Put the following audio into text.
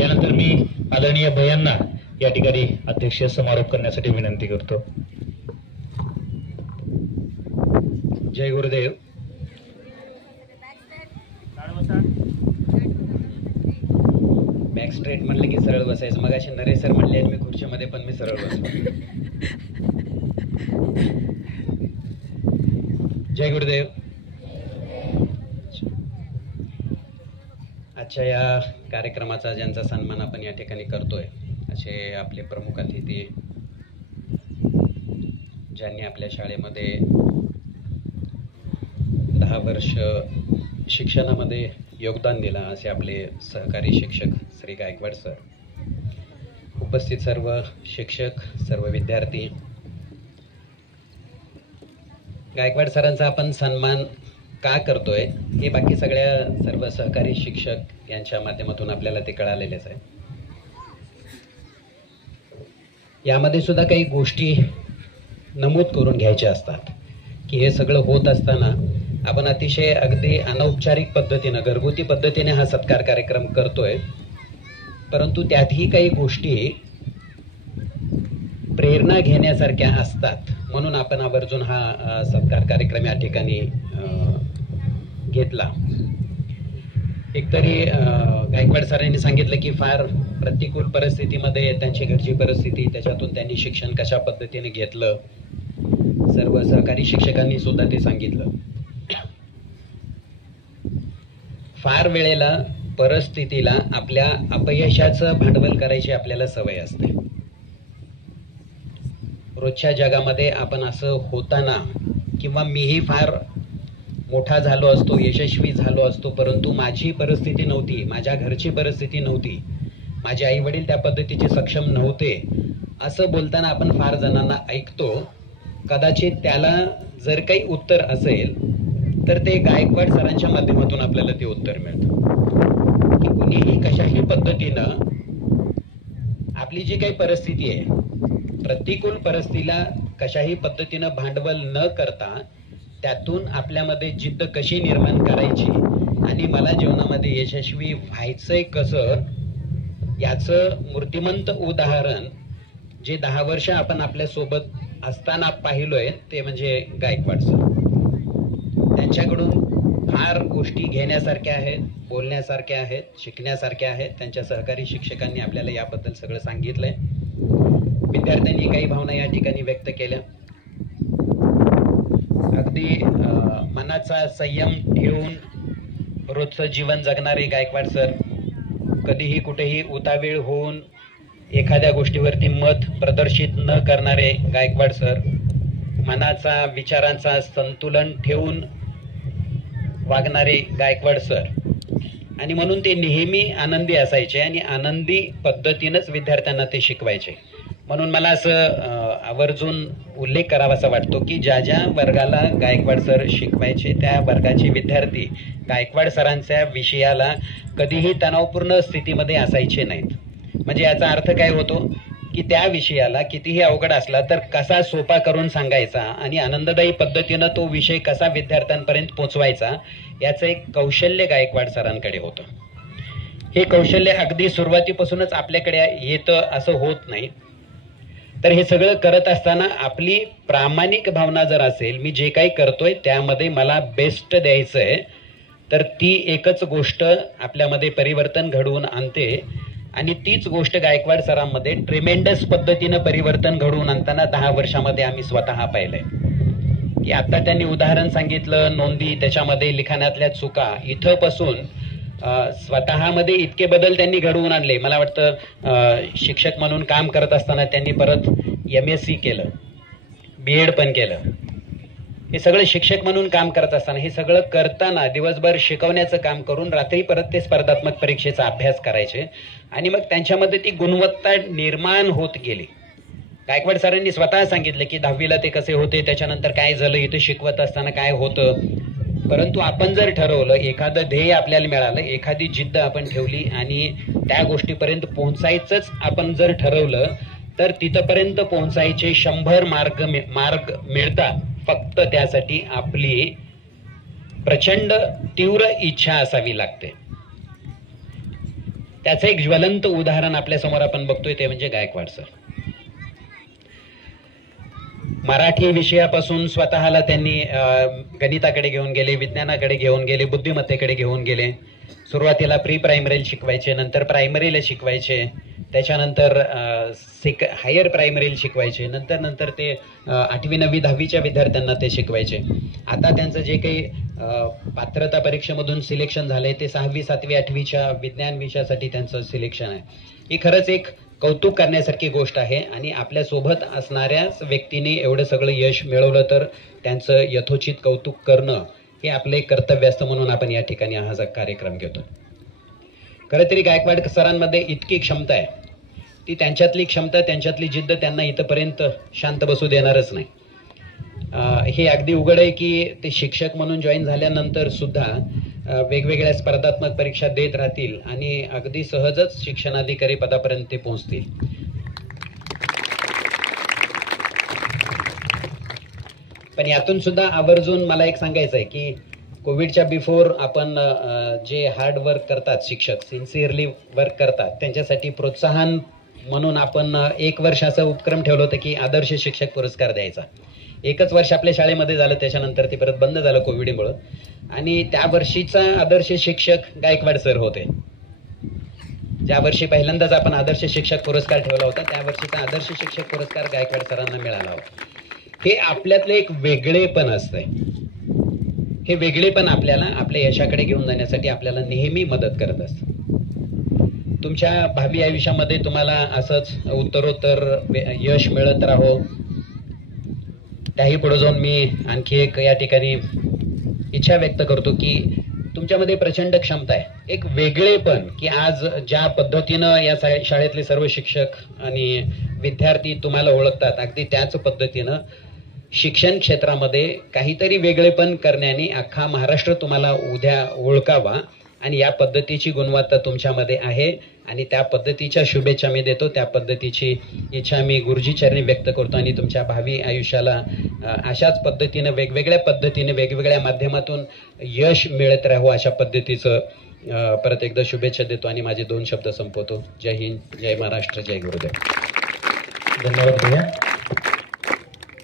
यानंतर मी आदरणीय भैयांना या ठिकाणी अध्यक्षीय समारोप करण्यासाठी विनंती करतो. जय गुरुदेव. बॅक स्ट्रेट म्हणले की सरळ बसायचं. मग असे नरे सर म्हणले मी खुर्चीमध्ये पण मी सरळ बसतो. जय गुरुदेव. आजच्या या कार्यक्रमाचा ज्यांचा सन्मान आपण या ठिकाणी करतोय असे आपले प्रमुख अतिथी, ज्यांनी आपल्या शाळेमध्ये 10 वर्ष शिक्षणामध्ये योगदान दिलं असे आपले सहकारी शिक्षक श्री गायकवाड सर, उपस्थित सर्व शिक्षक, सर्व विद्यार्थी. गायकवाड सरांचा आपण सन्मान का करतोय हे बाकी सगळ्या सर्व सहकारी शिक्षक यांच्या माध्यमातून आपल्याला ते कळालेलेच आहे. यामध्ये सुद्धा काही गोष्टी नमूद करून घ्यायच्या असतात की हे सगळं होत असताना आपण अतिशय अगदी अनौपचारिक पद्धतीनं, घरगुती पद्धतीने हा सत्कार कार्यक्रम करतोय, परंतु त्यातही काही गोष्टी प्रेरणा घेण्यासारख्या असतात. म्हणून आपण आवर्जून हा सत्कार कार्यक्रम या ठिकाणी घेतला. एकतरी गायकवाड सरांनी सांगितलं की फार प्रतिकूल परिस्थितीमध्ये त्यांची घरची परिस्थिती, त्याच्यातून त्यांनी शिक्षण कशा पद्धतीने घेतलं, सर्व सहकारी शिक्षकांनी सुद्धा ते सांगितलं. फार वेळेला परिस्थितीला आपल्या अपयशाचं भांडवल करायची आपल्याला सवय असते. रोजच्या जगामध्ये आपण असं होताना, किंवा मीही फार मोठा झालो असतो, यशस्वी झालो असतो, परंतु माझी परिस्थिती नव्हती, माझ्या घरची परिस्थिती नव्हती, माझे आई वडील त्या पद्धतीचे सक्षम नव्हते, असं बोलताना आपण फार जणांना ऐकतो. कदाचित त्याला जर काही उत्तर असेल तर ते गायकवाड सरांच्या माध्यमातून आपल्याला ते उत्तर मिळतं की कुणीही कशाही पद्धतीनं आपली जी काही परिस्थिती आहे, प्रतिकूल परिस्थितीला कशाही पद्धतीनं भांडवल न करता त्यातून आपल्यामध्ये जिद्द कशी निर्माण करायची आणि मला जीवनामध्ये यशस्वी व्हायचंय कसं, याचं मूर्तिमंत उदाहरण जे 10 वर्ष आपण आपल्यासोबत असताना पाहिलोय ते म्हणजे गायकवाड सर. त्यांच्याकडून फार गोष्टी घेण्यासारख्या आहेत, बोलण्यासारख्या आहेत, शिकण्यासारख्या आहेत. त्यांच्या सहकारी शिक्षकांनी आपल्याला याबद्दल सगळं सांगितलंय. विद्यार्थ्यांनी काही भावना या ठिकाणी व्यक्त केल्या. अगदी मनाचा संयम ठेवून रोजचं जीवन जगणारे गायकवाड सर, कधीही कुठेही उतावीळ होऊन एखाद्या गोष्टीवरती मत प्रदर्शित न करणारे गायकवाड सर, मनाचा विचारांचा संतुलन ठेवून वागणारे गायकवाड सर, आणि म्हणून ते नेहमी आनंदी असायचे आणि आनंदी पद्धतीनंच विद्यार्थ्यांना ते शिकवायचे. म्हणून मला असं आवर्जून उल्लेख करावासा वाटतो की ज्या ज्या वर्गाला गायकवाड सर शिकवायचे त्या वर्गाचे विद्यार्थी गायकवाड सरांच्या विषयाला कधीही तणावपूर्ण स्थितीमध्ये असायचे नाहीत. म्हणजे याचा अर्थ काय होतो की त्या विषयाला कितीही अवघड असला तर कसा सोपा करून सांगायचा आणि आनंददायी पद्धतीनं तो विषय कसा विद्यार्थ्यांपर्यंत पोचवायचा, याचं एक कौशल्य गायकवाड सरांकडे होतं. हे कौशल्य अगदी सुरुवातीपासूनच आपल्याकडे येतं असं होत नाही. तर हे सगळं करत असताना आपली प्रामाणिक भावना जर असेल, मी जे काही करतोय त्यामध्ये मला बेस्ट द्यायचंय, तर ती एकच गोष्ट आपल्यामध्ये परिवर्तन घडवून आणते. आणि तीच गोष्ट गायकवाड सरांमध्ये ट्रिमेंडस पद्धतीनं परिवर्तन घडवून आणताना 10 वर्षामध्ये आम्ही स्वतः पाहिलंय. की आता त्यांनी उदाहरण सांगितलं, नोंदी, त्याच्यामध्ये लिखाणातल्या चुका, इथंपासून स्वतःमध्ये इतके बदल त्यांनी घडवून आणले. मला वाटतं शिक्षक म्हणून काम करत असताना त्यांनी परत MSc केलं, B.Ed पण केलं. हे सगळं शिक्षक म्हणून काम करत असताना, हे सगळं करताना दिवसभर शिकवण्याचं काम करून रात्री परत ते स्पर्धात्मक परीक्षेचा अभ्यास करायचे आणि मग त्यांच्यामध्ये ती गुणवत्ता निर्माण होत गेली. गायकवाड सरांनी स्वतः सांगितलं की 10वीला ते कसे होते, त्याच्यानंतर काय झालं, इथं शिकवत असताना काय होतं. परंतु आपण जर ठरवलं, एखादं ध्येय आपल्याला मिळालं, एखादी जिद्द आपण ठेवली आणि त्या गोष्टीपर्यंत पोहोचायचंच आपण जर ठरवलं, तर तिथपर्यंत पोहोचायचे 100 मार्ग मिळतात. फक्त त्यासाठी आपली प्रचंड तीव्र इच्छा असावी लागते. त्याचं एक ज्वलंत उदाहरण आपल्या समोर आपण बघतोय ते म्हणजे गायकवाड सर. मराठी विषयापासून स्वतःला त्यांनी गणिताकडे घेऊन गेले, विज्ञानाकडे घेऊन गेले, बुद्धिमत्तेकडे घेऊन गेले. सुरुवातीला प्री प्रायमरीला शिकवायचे, नंतर प्रायमरीला शिकवायचे, त्याच्यानंतर हायर प्रायमरीला शिकवायचे, नंतर ते 8वी 9वी 10वीच्या विद्यार्थ्यांना ते शिकवायचे. आता त्यांचं जे काही पात्रता परीक्षेमधून सिलेक्शन झालंय ते 6वी 7वी 8वीच्या विज्ञान विषयासाठी त्यांचं सिलेक्शन आहे. ही खरंच एक कौतुक करण्यासारखी गोष्ट आहे आणि आपल्या सोबत असणाऱ्याच व्यक्तीने एवढं सगळं यश मिळवलं तर त्यांचं यथोचित कौतुक करणं हे आपलं एक कर्तव्य असतं, म्हणून आपण या ठिकाणी हा कार्यक्रम घेतो. खरं तरी गायकवाड सरांमध्ये इतकी क्षमता आहे, ती त्यांच्यातली क्षमता, त्यांच्यातली जिद्द त्यांना इथपर्यंत शांत बसू देणारच नाही. हे अगदी उघड आहे की ते शिक्षक म्हणून जॉईन झाल्यानंतर सुद्धा वेगवेगळ्या स्पर्धात्मक परीक्षा देत राहतील आणि अगदी सहजच शिक्षणाधिकारी पदापर्यंत ते पोहोचतील. पण यातून सुद्धा आवर्जून मला एक सांगायचं आहे की कोविडच्या बिफोर आपण जे हार्ड वर्क करतात, शिक्षक सिन्सिअरली वर्क करतात, त्यांच्यासाठी प्रोत्साहन म्हणून आपण 1 वर्ष असा उपक्रम ठेवला होता की आदर्श शिक्षक पुरस्कार द्यायचा. 1च वर्ष आपल्या शाळेमध्ये झालं, त्याच्यानंतर ते परत बंद झालं कोविडमुळं. आणि त्या वर्षीचा आदर्श शिक्षक गायकवाड सर होते. ज्या वर्षी पहिल्यांदाच आपण आदर्श शिक्षक पुरस्कार ठेवला होता त्या वर्षीचा आदर्श शिक्षक पुरस्कार गायकवाड सरांना मिळाला होता. हे आपल्यातलं एक वेगळेपण असतंय. हे वेगळेपण आपल्याला आपल्या यशाकडे घेऊन जाण्यासाठी आपल्याला नेहमी मदत करत असतं. तुमच्या भावी आयुष्यामध्ये तुम्हाला असंच उत्तरोत्तर यश मिळत राहो. त्याही पुढे जाऊन मी आणखी एक या ठिकाणी इच्छा व्यक्त करतो की तुमच्यामध्ये प्रचंड क्षमता आहे, एक वेगळेपण की आज ज्या पद्धतीनं या शाळेतले सर्व शिक्षक आणि विद्यार्थी तुम्हाला ओळखतात, अगदी त्याच पद्धतीनं शिक्षण क्षेत्रामध्ये काहीतरी वेगळेपण करण्याने अख्खा महाराष्ट्र तुम्हाला उद्या ओळखावा. आणि या पद्धतीची गुणवत्ता तुमच्यामध्ये आहे आणि त्या पद्धतीच्या शुभेच्छा मी देतो, त्या पद्धतीची इच्छा मी गुरुजी चरणी व्यक्त करतो. आणि तुमच्या भावी आयुष्याला अशाच पद्धतीनं वेगवेगळ्या पद्धतीने वेगवेगळ्या माध्यमातून यश मिळत राहू अशा पद्धतीचं परत एकदा शुभेच्छा देतो आणि माझे 2 शब्द संपवतो. जय हिंद, जय महाराष्ट्र, जय गुरुदेव. धन्यवाद भैया.